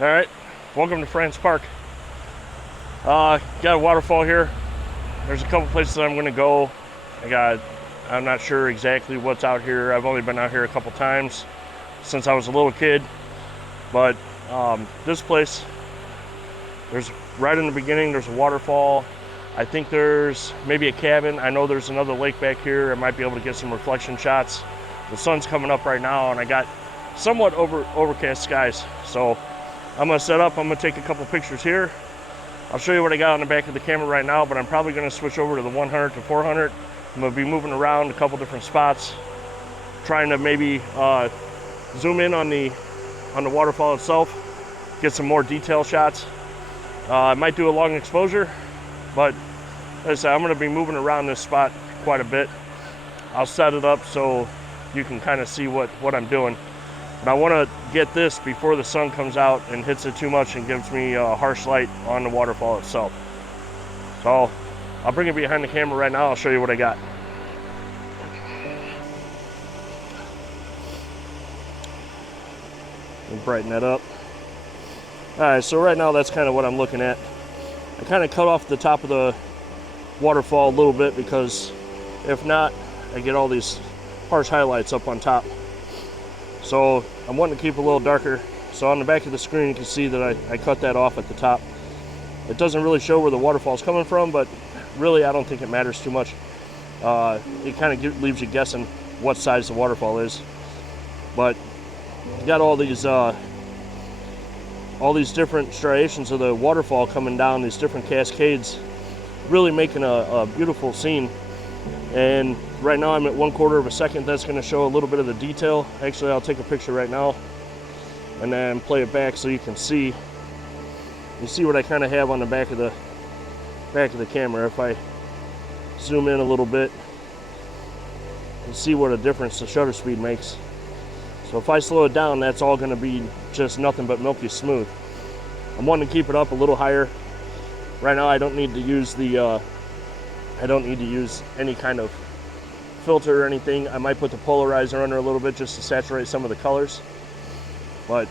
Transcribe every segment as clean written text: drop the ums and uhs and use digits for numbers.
All right, welcome to France Park. Got a waterfall here. There's a couple places I'm gonna go. I'm not sure exactly what's out here. I've only been out here a couple times since I was a little kid. But this place, there's right in the beginning, there's a waterfall. I think there's maybe a cabin. I know there's another lake back here. I might be able to get some reflection shots. The sun's coming up right now and I got somewhat overcast skies. So I'm gonna set up, I'm gonna take a couple pictures here. I'll show you what I got on the back of the camera right now, but I'm probably gonna switch over to the 100 to 400. I'm gonna be moving around a couple different spots, trying to maybe zoom in on the waterfall itself, get some more detail shots. I might do a long exposure, but like I said, I'm gonna be moving around this spot quite a bit. I'll set it up so you can kind of see what I'm doing. But I want to get this before the sun comes out and hits it too much and gives me a harsh light on the waterfall itself. So I'll bring it behind the camera right now. I'll show you what I got. We'll brighten that up. All right, so right now that's kind of what I'm looking at. I kind of cut off the top of the waterfall a little bit because if not, I get all these harsh highlights up on top. So I'm wanting to keep it a little darker. So on the back of the screen you can see that I cut that off at the top. It doesn't really show where the waterfall is coming from, but really I don't think it matters too much. It kind of leaves you guessing what size the waterfall is. But you got all these different striations of the waterfall coming down, these different cascades, really making a beautiful scene. And right now I'm at 1/4 of a second. That's going to show a little bit of the detail. Actually, I'll take a picture right now and then play it back so you can see. You see what I kind of have on the back of the camera. If I zoom in a little bit, you see what a difference the shutter speed makes. So if I slow it down, that's all going to be just nothing but milky smooth. I'm wanting to keep it up a little higher. Right now I don't need to use any kind of filter or anything. I might put the polarizer under a little bit just to saturate some of the colors. But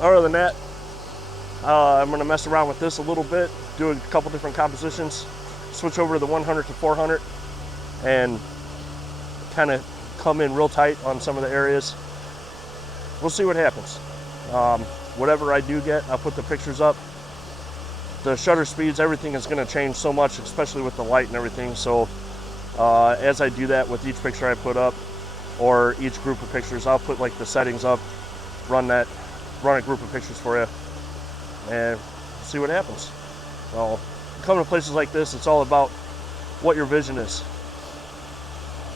other than that, I'm going to mess around with this a little bit, do a couple different compositions, switch over to the 100 to 400, and kind of come in real tight on some of the areas. We'll see what happens. Whatever I do get, I'll put the pictures up. The shutter speeds, everything is going to change so much, especially with the light and everything. So as I do that with each picture I put up, or each group of pictures, I'll put like the settings up, run a group of pictures for you, and see what happens. So coming to places like this, it's all about what your vision is.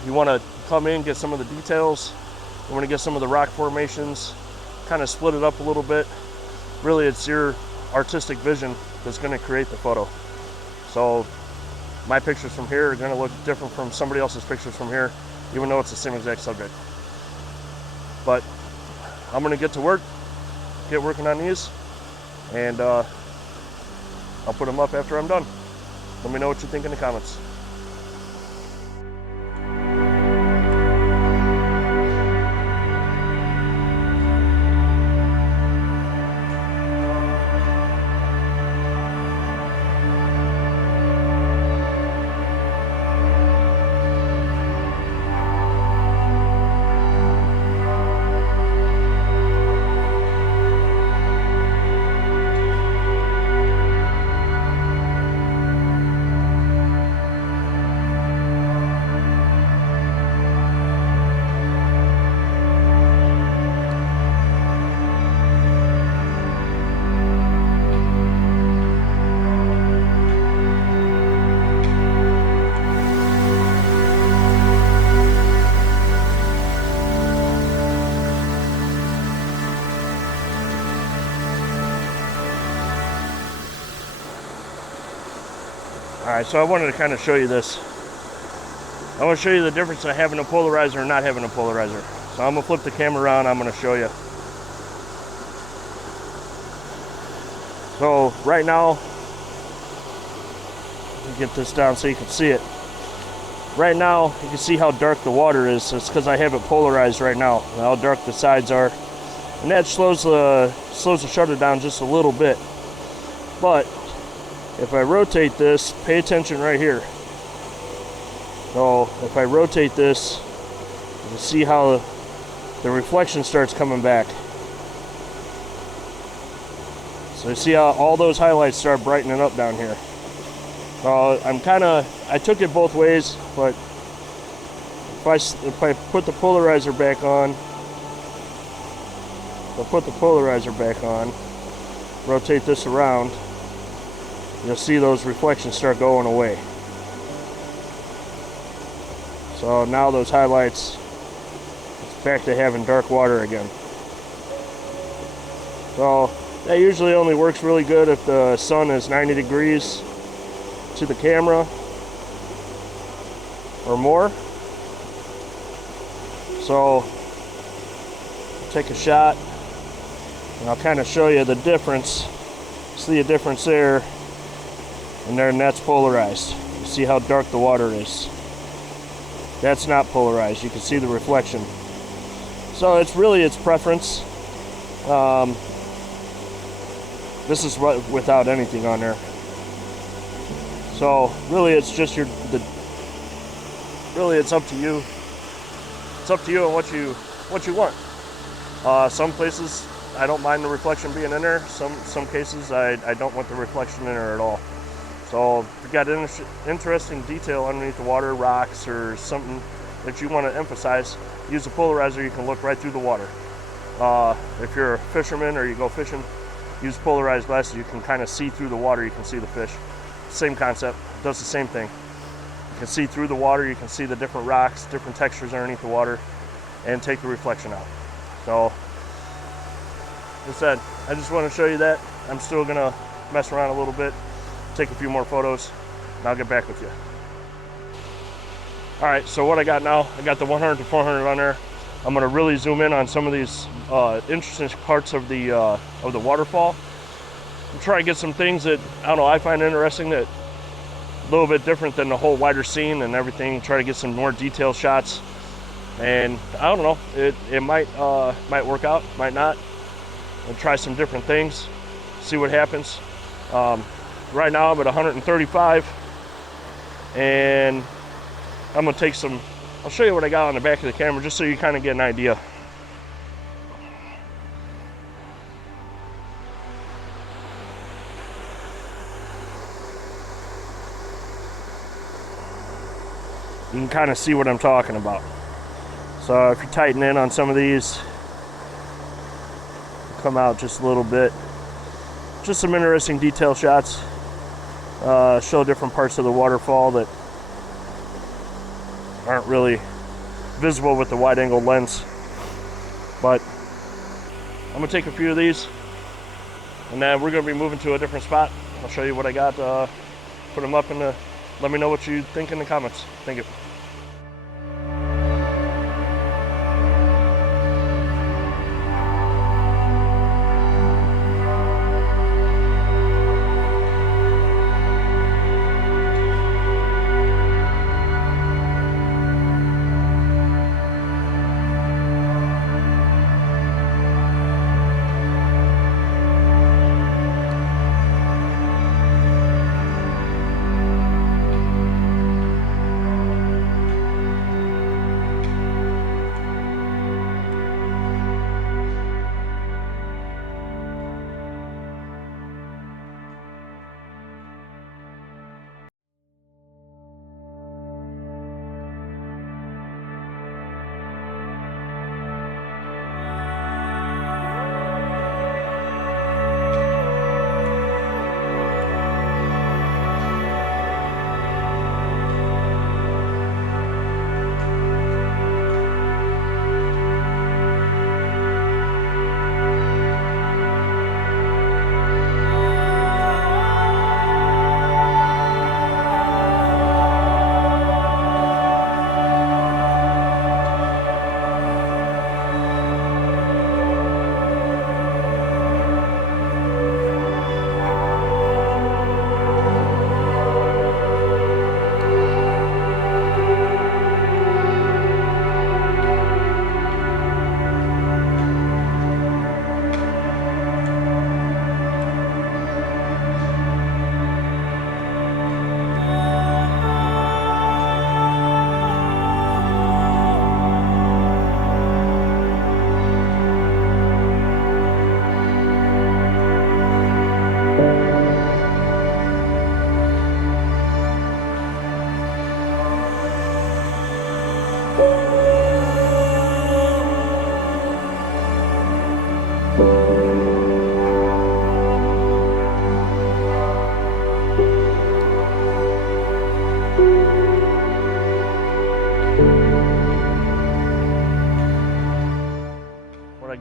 You want to come in, get some of the details. You want to get some of the rock formations, kind of split it up a little bit. Really, it's your artistic vision that's going to create the photo. So my pictures from here are going to look different from somebody else's pictures from here, even though it's the same exact subject. But I'm going to get to work, get working on these, and I'll put them up after I'm done. Let me know what you think in the comments. Alright, so I wanted to kind of show you this. I want to show you the difference of having a polarizer and not having a polarizer. So I'm going to flip the camera around, I'm going to show you. So right now, let me get this down so you can see it. right now you can see how dark the water is. It's because I have it polarized right now, and how dark the sides are, and that slows the shutter down just a little bit. But if I rotate this, pay attention right here. So if I rotate this, you can see how the reflection starts coming back. So you see how all those highlights start brightening up down here. I took it both ways, but if I put the polarizer back on, rotate this around, you'll see those reflections start going away. So now those highlights, it's back to having dark water again. So that usually only works really good if the sun is 90 degrees to the camera or more. So take a shot and I'll kind of show you the difference. See a difference there, and there, and that's polarized. You see how dark the water is. That's not polarized. You can see the reflection. So it's preference. This is without anything on there. So really, it's just it's up to you. It's up to you and what you want. Some places I don't mind the reflection being in there. Some cases I don't want the reflection in there at all. So if you've got an interesting detail underneath the water, rocks or something that you want to emphasize, use a polarizer. You can look right through the water. If you're a fisherman or you go fishing, use polarized glasses. You can kind of see through the water. You can see the fish. Same concept. Does the same thing. You can see through the water. You can see the different rocks, different textures underneath the water, and take the reflection out. So, as I said, I just want to show you that. I'm still gonna mess around a little bit, take a few more photos, and I'll get back with you. All right, so what I got now, I got the 100 to 400 on there. I'm gonna really zoom in on some of these interesting parts of the waterfall. I'm trying to get some things that, I don't know, I find interesting, that a little bit different than the whole wider scene and everything. Try to get some more detailed shots, and I don't know, it might work out, might not. I'll try some different things, see what happens. Right now I'm at 135, and I'm gonna take some, I'll show you what I got on the back of the camera just so you kind of get an idea. You can kind of see what I'm talking about. So if you tighten in on some of these, come out just a little bit. Just some interesting detail shots. Show different parts of the waterfall that aren't really visible with the wide angle lens. But I'm gonna take a few of these, and then we're gonna be moving to a different spot. I'll show you what I got, put them up in the, let me know what you think in the comments. Thank you.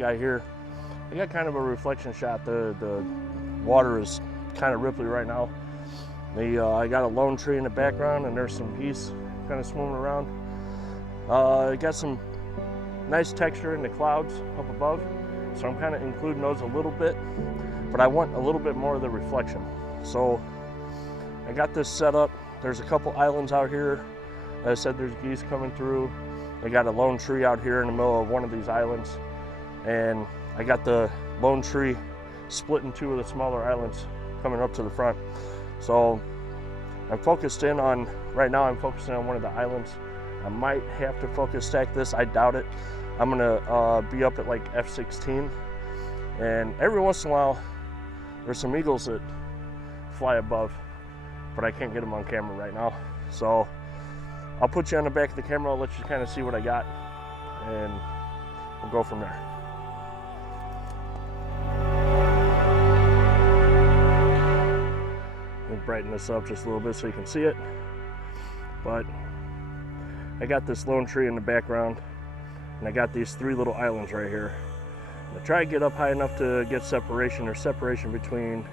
guy here. I got kind of a reflection shot. The water is kind of ripply right now. I got a lone tree in the background, and there's some geese kind of swimming around. I got some nice texture in the clouds up above, so I'm kind of including those a little bit, but I want a little bit more of the reflection. So I got this set up. There's a couple islands out here. As I said, there's geese coming through. I got a lone tree out here in the middle of one of these islands, and I got the lone tree split in two of the smaller islands coming up to the front. So I'm focused in on, right now I'm focusing on one of the islands. I might have to focus stack this, I doubt it. I'm gonna be up at like f/16, and every once in a while there's some eagles that fly above, but I can't get them on camera right now. So I'll put you on the back of the camera, I'll let you kind of see what I got, and we'll go from there. Let me brighten this up just a little bit so you can see it. But I got this lone tree in the background, and I got these three little islands right here. I'm gonna try to get up high enough to get separation. There's separation between,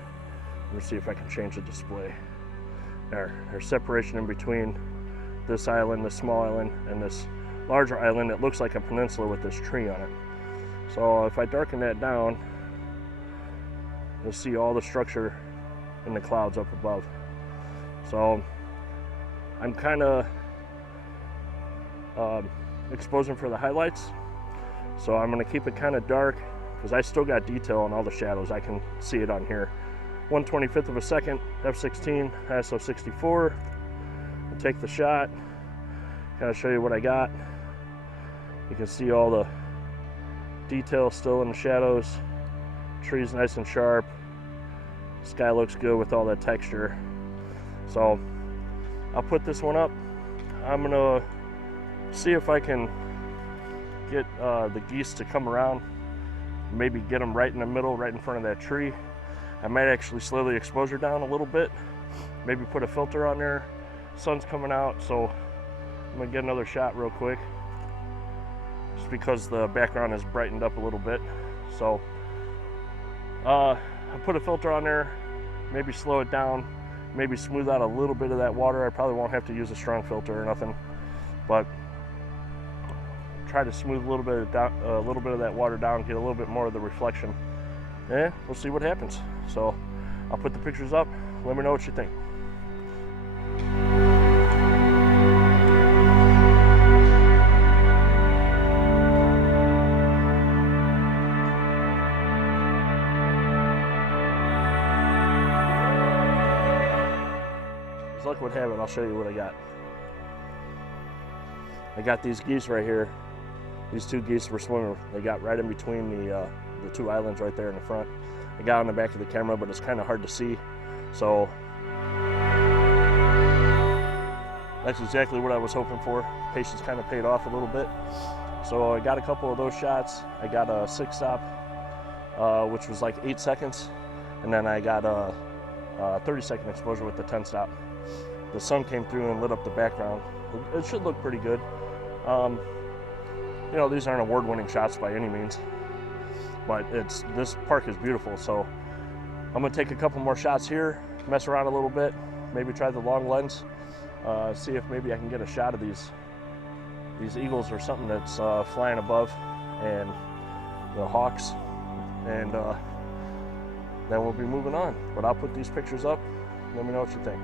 let me see if I can change the display. There's separation in between this island, this small island, and this larger island. It looks like a peninsula with this tree on it. So if I darken that down, you'll see all the structure in the clouds up above. So I'm kind of exposing for the highlights. So I'm going to keep it kind of dark because I still got detail on all the shadows. I can see it on here. 1/25 of a second, f/16, ISO 64. I'll take the shot, kind of show you what I got. You can see all the detail still in the shadows. Tree's nice and sharp. Sky looks good with all that texture. So I'll put this one up. I'm gonna see if I can get the geese to come around, maybe get them right in the middle, right in front of that tree. I might actually slow the exposure down a little bit, maybe put a filter on there. Sun's coming out, so I'm gonna get another shot real quick, just because the background is brightened up a little bit. So I put a filter on there, maybe slow it down, maybe smooth out a little bit of that water. I probably won't have to use a strong filter or nothing, but try to smooth a little bit of that water down, get a little bit more of the reflection. Yeah, we'll see what happens. So I'll put the pictures up. Let me know what you think. As luck would have it, I'll show you what I got. I got these geese right here. These two geese were swimming. They got right in between the two islands right there in the front. I got on the back of the camera, but it's kind of hard to see. So that's exactly what I was hoping for. Patience kind of paid off a little bit. So I got a couple of those shots. I got a 6-stop, which was like 8 seconds. And then I got a 30-second exposure with the 10-stop. The sun came through and lit up the background. It should look pretty good. You know, these aren't award-winning shots by any means, but this park is beautiful. So I'm gonna take a couple more shots here, mess around a little bit, maybe try the long lens, see if maybe I can get a shot of these eagles or something that's flying above, and the hawks, and then we'll be moving on. But I'll put these pictures up. Let me know what you think.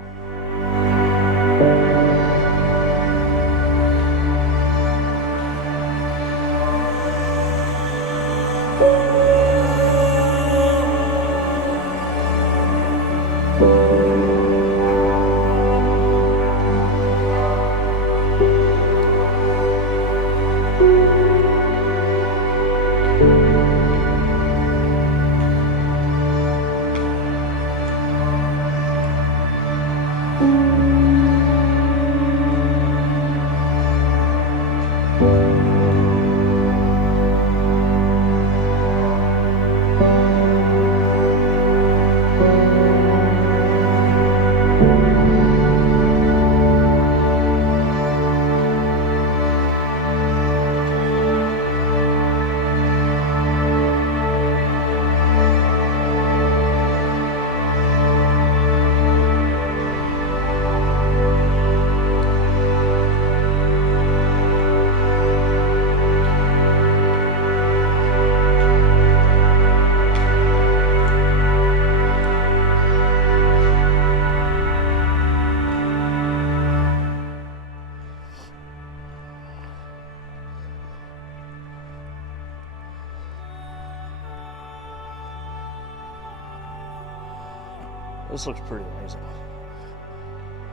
This looks pretty amazing.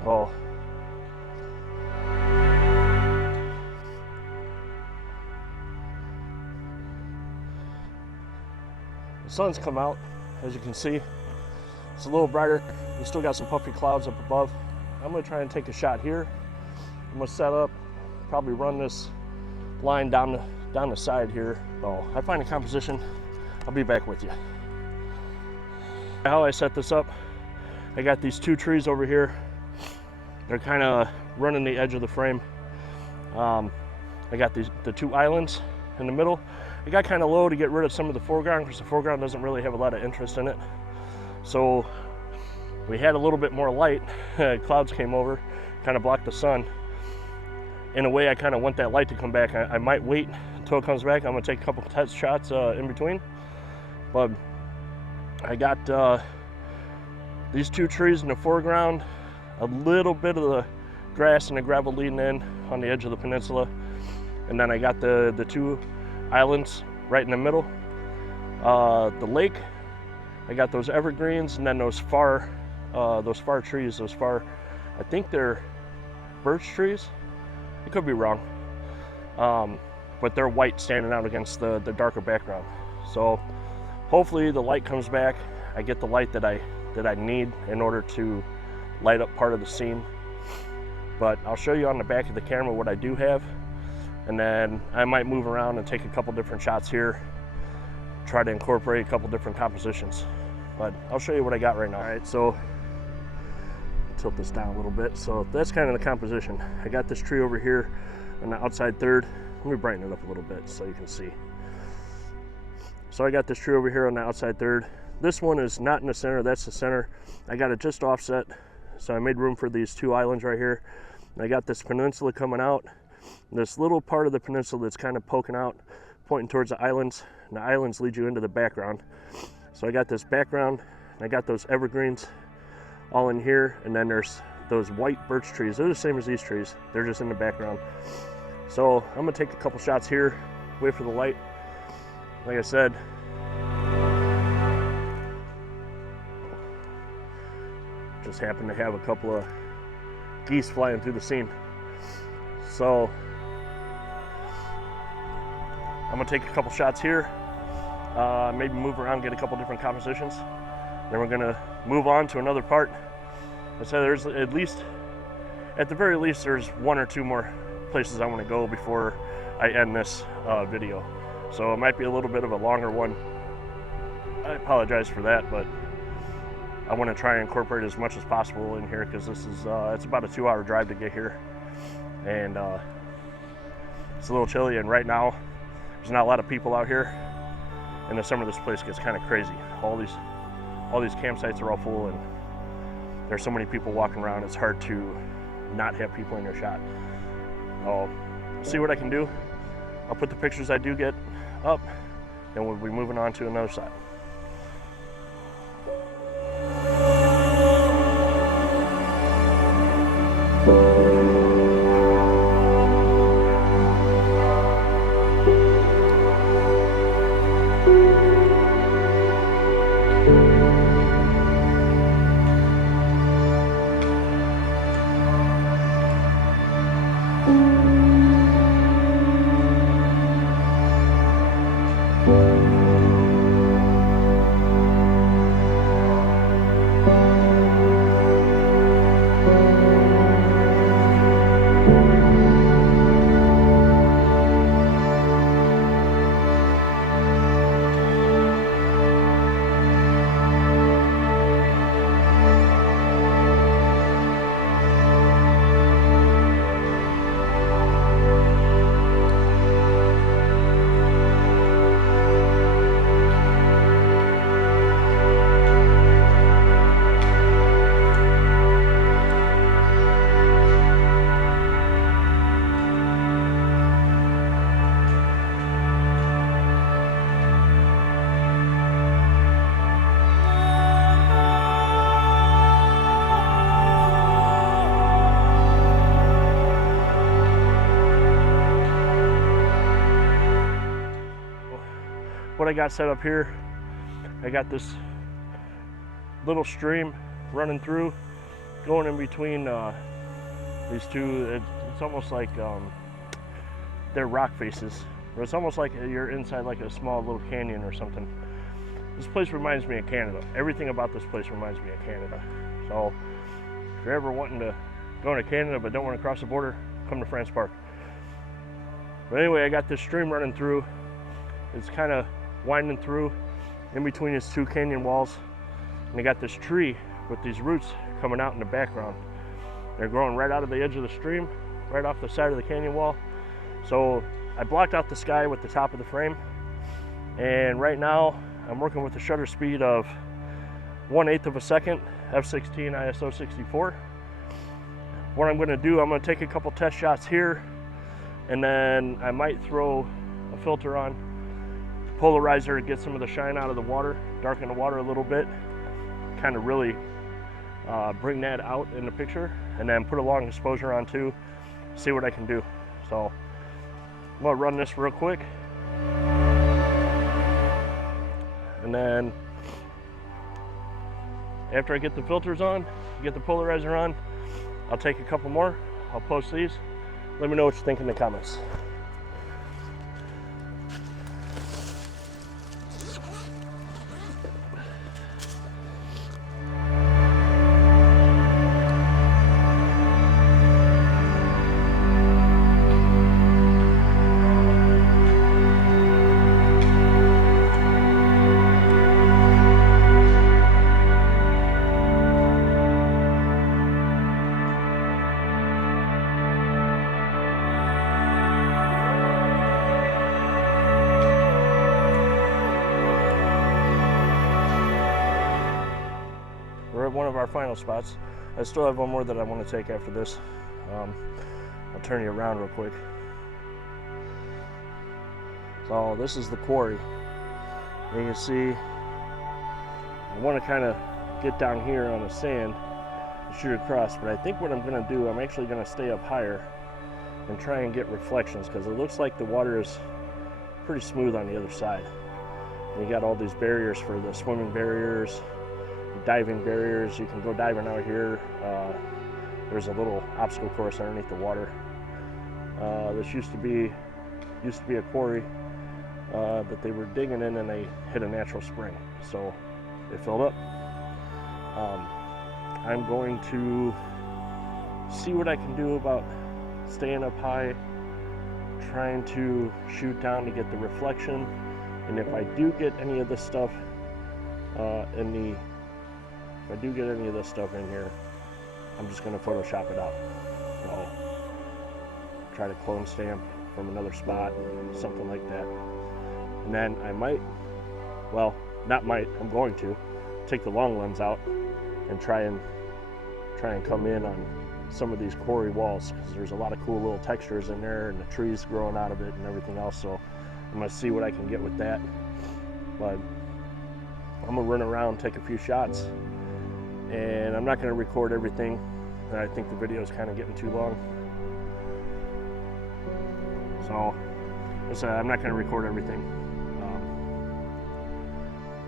Oh. The sun's come out, as you can see. It's a little brighter. We still got some puffy clouds up above. I'm gonna try and take a shot here. I'm gonna set up, probably run this line down the side here. So I find a composition, I'll be back with you. How I set this up, I got these two trees over here. They're kind of running the edge of the frame. I got the two islands in the middle. I got kind of low to get rid of some of the foreground because the foreground doesn't really have a lot of interest in it. So we had a little bit more light. Clouds came over, kind of blocked the sun. In a way, I kind of want that light to come back. I might wait until it comes back. I'm gonna take a couple test shots in between. But I got these two trees in the foreground, a little bit of the grass and the gravel leading in on the edge of the peninsula. And then I got the two islands right in the middle. The lake, I got those evergreens, and then those far trees, I think they're birch trees. I could be wrong. But they're white standing out against the darker background. So hopefully the light comes back. I get the light that I need in order to light up part of the scene. But I'll show you on the back of the camera what I do have. And then I might move around and take a couple different shots here, try to incorporate a couple different compositions. But I'll show you what I got right now. All right, so tilt this down a little bit. So that's kind of the composition. I got this tree over here on the outside third. Let me brighten it up a little bit so you can see. So I got this tree over here on the outside third. This one is not in the center, that's the center. I got it just offset. So I made room for these two islands right here. And I got this peninsula coming out. This little part of the peninsula that's kind of poking out, pointing towards the islands, and the islands lead you into the background. So I got this background, and I got those evergreens all in here, and then there's those white birch trees. They're the same as these trees, they're just in the background. So I'm gonna take a couple shots here, wait for the light. Like I said, just happened to have a couple of geese flying through the scene. So I'm gonna take a couple shots here, maybe move around, get a couple different compositions. Then we're gonna move on to another part. I said there's at the very least, there's one or two more places I wanna go before I end this video. So it might be a little bit of a longer one. I apologize for that, but I wanna try and incorporate as much as possible in here because this is, it's about a 2-hour drive to get here. And it's a little chilly, and right now there's not a lot of people out here. In the summer this place gets kind of crazy. All these campsites are all full, and there's so many people walking around, it's hard to not have people in your shot. I'll see what I can do. I'll put the pictures I do get up, and we'll be moving on to another side. What I got set up here, I got this little stream running through, going in between these two. It's almost like they're rock faces, but it's almost like you're inside like a small little canyon or something. This place reminds me of Canada. Everything about this place reminds me of Canada. So if you're ever wanting to go into Canada but don't want to cross the border, come to France Park. But anyway, I got this stream running through. It's kind of winding through in between these two canyon walls. And I got this tree with these roots coming out in the background. They're growing right out of the edge of the stream, right off the side of the canyon wall. So I blocked out the sky with the top of the frame. And right now I'm working with a shutter speed of 1/8 of a second, f/16 ISO 64. What I'm going to do, I'm going to take a couple test shots here, and then I might throw a filter on, polarizer to get some of the shine out of the water, darken the water a little bit, kind of really bring that out in the picture, and then put a long exposure on too, see what I can do. So I'm going to run this real quick, and then after I get the filters on, get the polarizer on, I'll take a couple more, I'll post these. Let me know what you think in the comments. We're at one of our final spots. I still have one more that I want to take after this. I'll turn you around real quick. So this is the quarry. You can see I want to kind of get down here on the sand and shoot across, but I think what I'm going to do, I'm actually going to stay up higher and try and get reflections, because it looks like the water is pretty smooth on the other side. And you got all these barriers for the swimming barriers, diving barriers. You can go diving out here. There's a little obstacle course underneath the water. This used to be a quarry that they were digging in, and they hit a natural spring, so it filled up. I'm going to see what I can do about staying up high, trying to shoot down to get the reflection, and if I do get any of this stuff in here, I'm just going to Photoshop it out. So try to clone stamp from another spot, something like that. And then I might, well, not might, I'm going to take the long lens out and try and come in on some of these quarry walls, because there's a lot of cool little textures in there and the trees growing out of it and everything else. So I'm going to see what I can get with that. But I'm going to run around, take a few shots, and I'm not going to record everything. And I think the video is kind of getting too long. So I'm not going to record everything.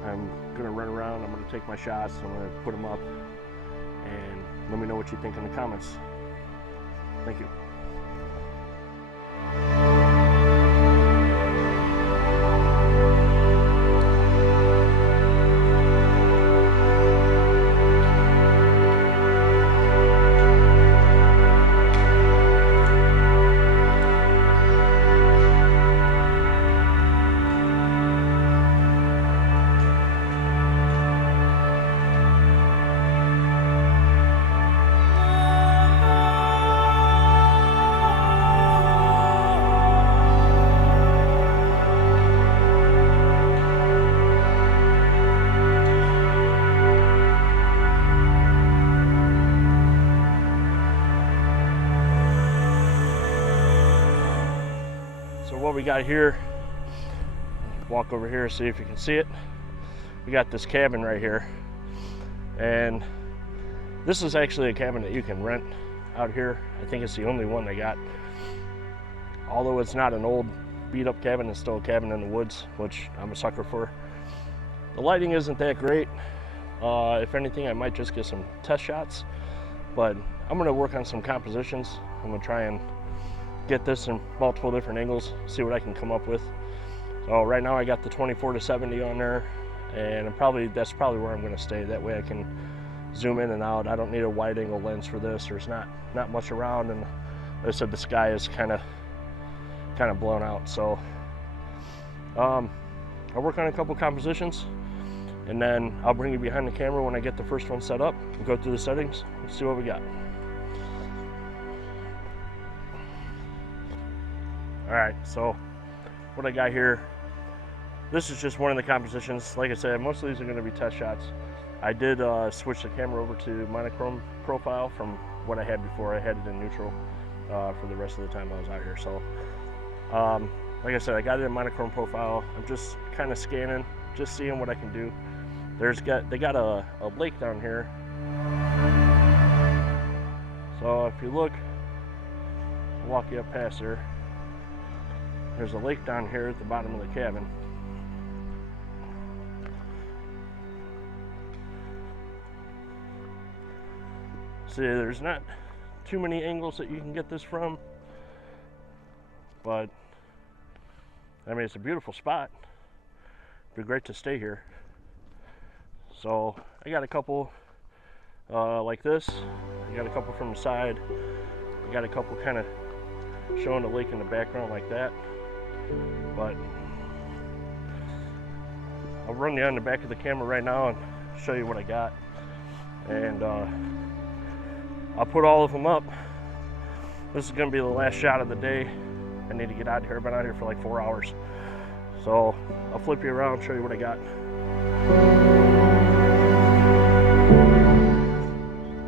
I'm going to run around, I'm going to take my shots, I'm going to put them up, and let me know what you think in the comments. Thank you. What we got here, walk over here, see if you can see it. We got this cabin right here, and this is actually a cabin that you can rent out here. I think it's the only one they got. Although it's not an old beat up cabin, it's still a cabin in the woods, which I'm a sucker for. The lighting isn't that great, If anything, I might just get some test shots, but I'm gonna work on some compositions. I'm gonna try and get this in multiple different angles, see what I can come up with. So right now I got the 24-70 on there, and that's probably where I'm gonna stay. That way I can zoom in and out. I don't need a wide angle lens for this. There's not much around, and like I said, the sky is kind of blown out. So I'll work on a couple compositions, and then I'll bring you behind the camera when I get the first one set up. We'll go through the settings and see what we got. All right, so what I got here, this is just one of the compositions. Like I said, most of these are going to be test shots. I did switch the camera over to monochrome profile from what I had before. I had it in neutral for the rest of the time I was out here. So like I said, I got it in monochrome profile. I'm just kind of scanning, just seeing what I can do. They got a lake down here. So if you look, I'll walk you up past there. There's a lake down here at the bottom of the cabin. See, there's not too many angles that you can get this from, but I mean, it's a beautiful spot. It'd be great to stay here. So I got a couple like this. I got a couple from the side. I got a couple kind of showing the lake in the background like that. But I'll run you on the back of the camera right now and show you what I got. And I'll put all of them up. This is gonna be the last shot of the day. I need to get out of here. I've been out here for like 4 hours. So I'll flip you around and show you what I got.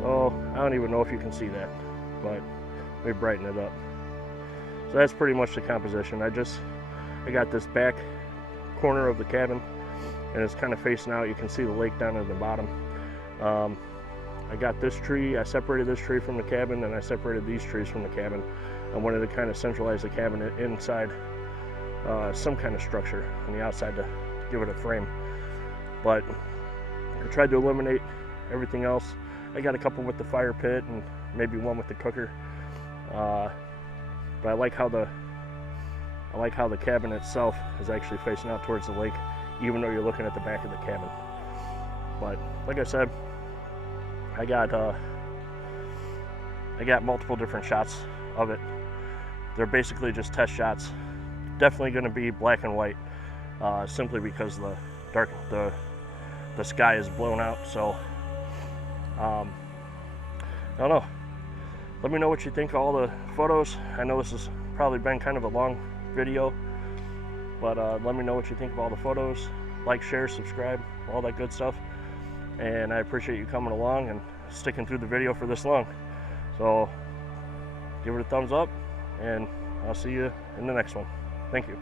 Oh, I don't even know if you can see that, but let me brighten it up. So that's pretty much the composition. I got this back corner of the cabin, and it's kind of facing out. You can see the lake down at the bottom. I got this tree. I separated this tree from the cabin, and I separated these trees from the cabin. I wanted to kind of centralize the cabin inside some kind of structure on the outside to give it a frame. But I tried to eliminate everything else. I got a couple with the fire pit and maybe one with the cooker. But I like how the cabin itself is actually facing out towards the lake, even though you're looking at the back of the cabin. But like I said, I got multiple different shots of it. They're basically just test shots. Definitely going to be black and white, simply because the sky is blown out. So I don't know. Let me know what you think of all the photos. I know this has probably been kind of a long video, but let me know what you think of all the photos. Like, share, subscribe, all that good stuff. And I appreciate you coming along and sticking through the video for this long. So give it a thumbs up, and I'll see you in the next one. Thank you.